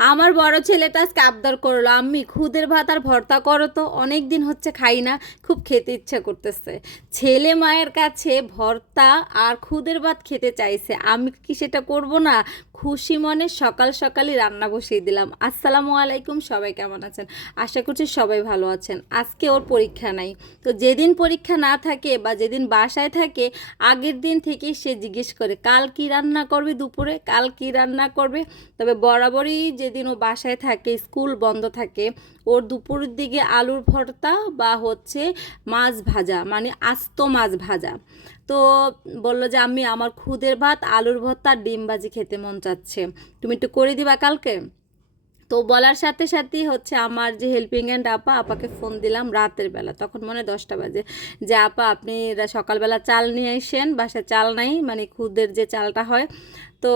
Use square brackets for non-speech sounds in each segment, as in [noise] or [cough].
আমার বড় ছেলেটা আজকে আবদার করল, আম্মি, খুদের ভাত আর ভর্তা করো তো অনেক দিন হচ্ছে খাই না, খুব খেতে ইচ্ছা করতেছে। ছেলে মায়ের কাছে ভর্তা আর খুদের ভাত খেতে চাইছে, আমি কি সেটা করব না? খুশি মনে সকাল সকালই রান্না বসিয়ে দিলাম। আসসালামু আলাইকুম, সবাই কেমন আছেন? আশা করছি সবাই ভালো আছেন। আজকে ওর পরীক্ষা নাই। তো যেদিন পরীক্ষা না থাকে বা যেদিন বাসায় থাকে, আগের দিন থেকেই সে জিজ্ঞেস করে, কাল কি রান্না করবে দুপুরে? কাল কি রান্না করবে? তবে বরাবরই যেদিন ও বাসায় থাকে, স্কুল বন্ধ থাকে, ওর দুপুরের দিকে আলুর ভর্তা বা হচ্ছে মাছ ভাজা মানে আস্ত মাছ ভাজা। তো বলল যে আমি আমার খুদের ভাত, আলুর ভর্তা ডিম ভাজি খেতে মন চাচ্ছে তুমি একটু করে দিবা কালকে? তো বলার সাথে সাথেই হচ্ছে আমার যে হেল্পিং হ্যান্ড আপা, আপাকে ফোন দিলাম রাতের বেলা। তখন মনে দশটা বাজে। যে আপা, আপনি সকালবেলা চাল নিয়ে আসেন, বাসায় চাল নাই মানে খুদের যে চালটা হয়। তো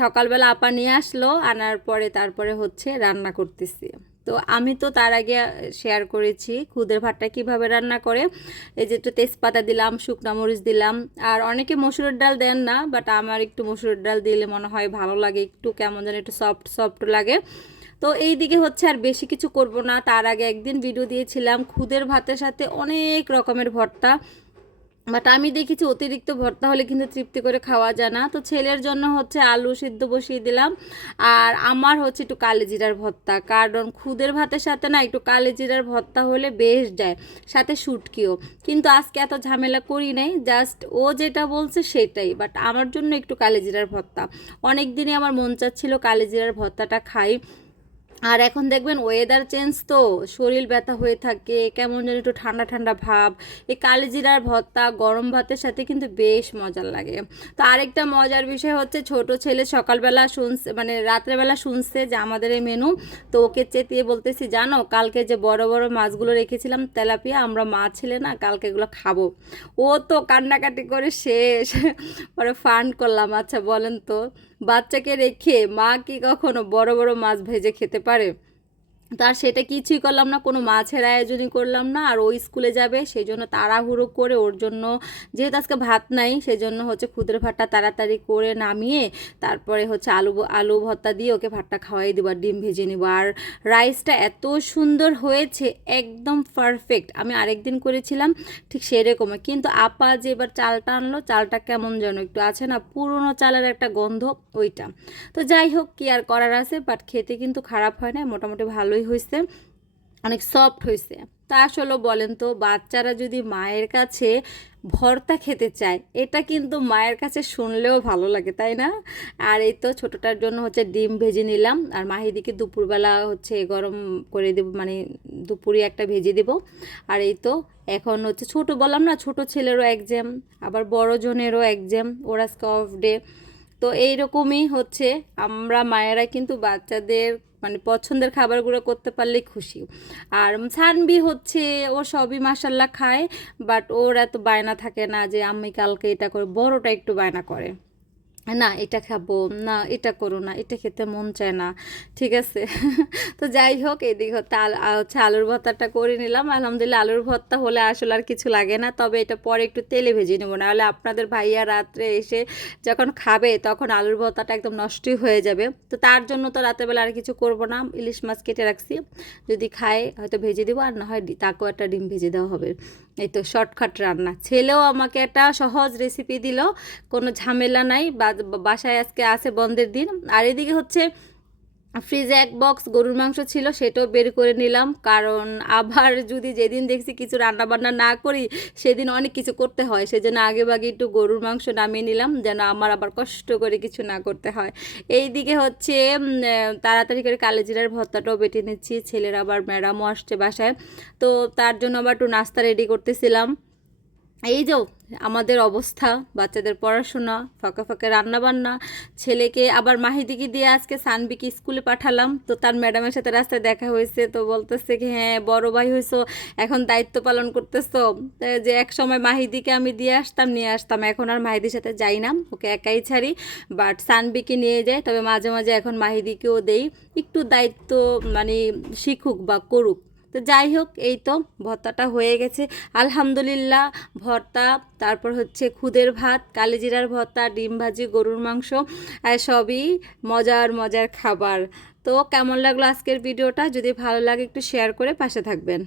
সকালবেলা আপা নিয়ে আসলো, আনার পরে তারপরে হচ্ছে রান্না করতেছি। তো আমি তো তার আগে শেয়ার করেছি খুদের ভাতটা কীভাবে রান্না করে। এই যে একটু তেজপাতা দিলাম, শুকনা মরিচ দিলাম। আর অনেকে মসুরের ডাল দেন না বাট আমার একটু মসুরের ডাল দিলে মনে হয় ভালো লাগে, একটু কেমন যেন একটু সফট সফট লাগে। তো এই দিকে হচ্ছে আর বেশি কিছু করব না। তার আগে একদিন ভিডিও দিয়েছিলাম খুদের ভাতের সাথে অনেক রকমের ভর্তা। বাট আমি দেখেছি অতিরিক্ত ভর্তা হলে কিন্তু তৃপ্তি করে খাওয়া যায় না। তো ছেলের জন্য হচ্ছে আলু সিদ্ধ বসিয়ে দিলাম। আর আমার হচ্ছে একটু কালি জিরার ভর্তা। কারণ খুদের ভাতের সাথে না একটু কালি জিরার ভর্তা হলে বেশ যায়, সাথে শুটকিও। কিন্তু আজকে এত ঝামেলা করি নাই জাস্ট ও যেটা বলছে সেটাই। বাট আমার জন্য একটু কালি জিরার ভর্তা। অনেক দিনই আমার মন চাচ্ছিল কালি জিরার ভর্তাটা খাই। আর এখন দেখবেন ওয়েদার চেঞ্জ তো, শরীর ব্যথা হয়ে থাকে, কেমন যেন একটু ঠান্ডা ঠান্ডা ভাব। এই কালিজিরার ভর্তা, গরম ভাতের সাথে কিন্তু বেশ মজার লাগে। তো আরেকটা মজার বিষয় হচ্ছে, ছোট ছেলে সকালবেলা শুনছে মানে রাত্রেবেলা শুনছে যে আমাদের এই মেনু তো ওকে চেতিয়ে বলতেছি, জানো, কালকে যে বড় বড় মাছগুলো রেখেছিলাম তেলাপিয়া, আমরা মা ছিলে না, কালকে এগুলো খাব। ও তো কান্নাকাটি করে শেষ। পরে ফান করলাম আচ্ছা বলেন তো, বাচ্চাকে রেখে মা কি কখনো বড় বড় মাছ ভেজে খেতে পারে? পারে তার সেটা কিছুই করলাম না, কোনো মাছের আয়োজনই করলাম না, আর ওই স্কুলে যাবে সেই জন্য তাড়াহুড়ো করে ওর জন্য, যেহেতু আজকে ভাত নাই সেই জন্য হচ্ছে ক্ষুদ্র ভাতটা তাড়াতাড়ি করে নামিয়ে, তারপরে হচ্ছে আলু আলু ভর্তা দিয়ে ওকে ভাতটা খাওয়াই দেবো আর ডিম ভেজে নেব। আর রাইসটা এত সুন্দর হয়েছে, একদম পারফেক্ট আমি আরেকদিন করেছিলাম, ঠিক সেরকমই। কিন্তু আপা যে এবার চালটা আনলো, চালটা কেমন যেন একটু আছে না, পুরনো চালের একটা গন্ধ, ওইটা। তো যাই হোক, কি আর করার আছে বাট খেতে কিন্তু খারাপ হয় না, মোটামুটি ভালোই হয়েছে, অনেক সফট হয়েছে। তা আসলে বলেন তো, বাচ্চারা যদি মায়ের কাছে ভর্তা খেতে চায়, এটা কিন্তু মায়ের কাছে শুনলেও ভালো লাগে, তাই না? আর এই তো ছোটোটার জন্য হচ্ছে ডিম ভেজে নিলাম, আর মাহিদিকে দুপুরবেলা হচ্ছে গরম করে দেব মানে দুপুরে একটা ভেজে দেব। আর এই তো এখন হচ্ছে ছোট, বললাম না, ছোট ছেলেরও এক্সাম আবার বড় জনেরও এক্সাম ওর অফ ডে তো এইরকমই হচ্ছে, আমরা মায়েরা কিন্তু বাচ্চাদের মানে পছন্দের খাবারগুলো করতে পারলে খুশি। আর সানবি হচ্ছে, ও সবই মাসাল্লাহ খায় বাট ওর এত বায়না থাকে না যে আমি কালকে এটা করে, বড়টা একটু বায়না করে। না, এটা খাব, না, এটা করো না, এটা খেতে মন চায় না, ঠিক আছে? [laughs] তো যাই হোক, এদিকে আল- হচ্ছে আলুর ভর্তাটা করে নিলাম। আলহামদুলিল্লাহ, আলুর ভর্তা হলে আসলে আর কিছু লাগে না, তবে এটা পরে একটু তেলে ভেজে নেব। নাহলে আপনাদের ভাইয়া রাত্রে এসে যখন খাবে, তখন আলুর ভর্তাটা একদম নষ্টই হয়ে যাবে। তো তার জন্য তো রাতেরবেলা আর কিছু করব না, ইলিশ মাছ কেটে রাখছি। যদি খায়, হয়তো ভেজে দেবো, আর না হয় তাকেও একটা ডিম ভেজে দেওয়া হবে। এই তো শর্টকাট রান্না। ছেলেও আমাকে একটা সহজ রেসিপি দিল, কোনো ঝামেলা নাই, বা- বাসায় আজকে আছে বন্ধের দিন। আর এদিকে হচ্ছে ফ্রিজে এক বক্স গরুর মাংস ছিল, সেটাও বের করে নিলাম। কারণ আবার যদি যেদিন দেখছি কিছু রান্না বান্না না করি, সেদিন অনেক কিছু করতে হয়। সেজন্য আগে ভাগে একটু গরুর মাংস নামিয়ে নিলাম, যেন আমার আবার কষ্ট করে কিছু না করতে হয়। এই দিকে হচ্ছে তাড়াতাড়ি করে কালেজিরার ভর্তাটাও বেটে নিচ্ছি। ছেলের আবার ম্যাডামও আসছে বাসায়। তো তার জন্য আবার একটু নাস্তা রেডি করতেছিলাম। এই যে আমাদের অবস্থা, বাচ্চাদের পড়াশোনা, ফাঁকা ফাঁকা রান্না বান্না ছেলেকে আবার মাহিদিকে দিয়ে আজকে সানবিকে স্কুলে পাঠালাম। তো তার ম্যাডামের সাথে রাস্তায় দেখা হয়েছে, তো বলতেছে কি হ্যাঁ বড় ভাই হয়েছো এখন দায়িত্ব পালন করতেছো। যে এক সময় মাহিদিকে আমি দিয়ে আসতাম, নিয়ে আসতাম, এখন আর মাহিদির সাথে যাই না, ওকে একাই ছাড়ি। বাট সানবিকে নিয়ে যাই, তবে মাঝে মাঝে এখন মাহিদিকেও দেই। একটু দায়িত্ব মানে শিখুক বা করুক। তো যাই হোক, এই তো ভর্তাটা হয়ে গেছে। আলহামদুলিল্লাহ, ভর্তা, তারপর হচ্ছে খুদের ভাত, কালিজিরার ভর্তা, ডিম ভাজি, গরুর মাংস সবই মজার মজার খাবার। তো কেমন লাগল আজকের ভিডিওটা? যদি ভালো লাগে একটু শেয়ার করে পাশে থাকবেন।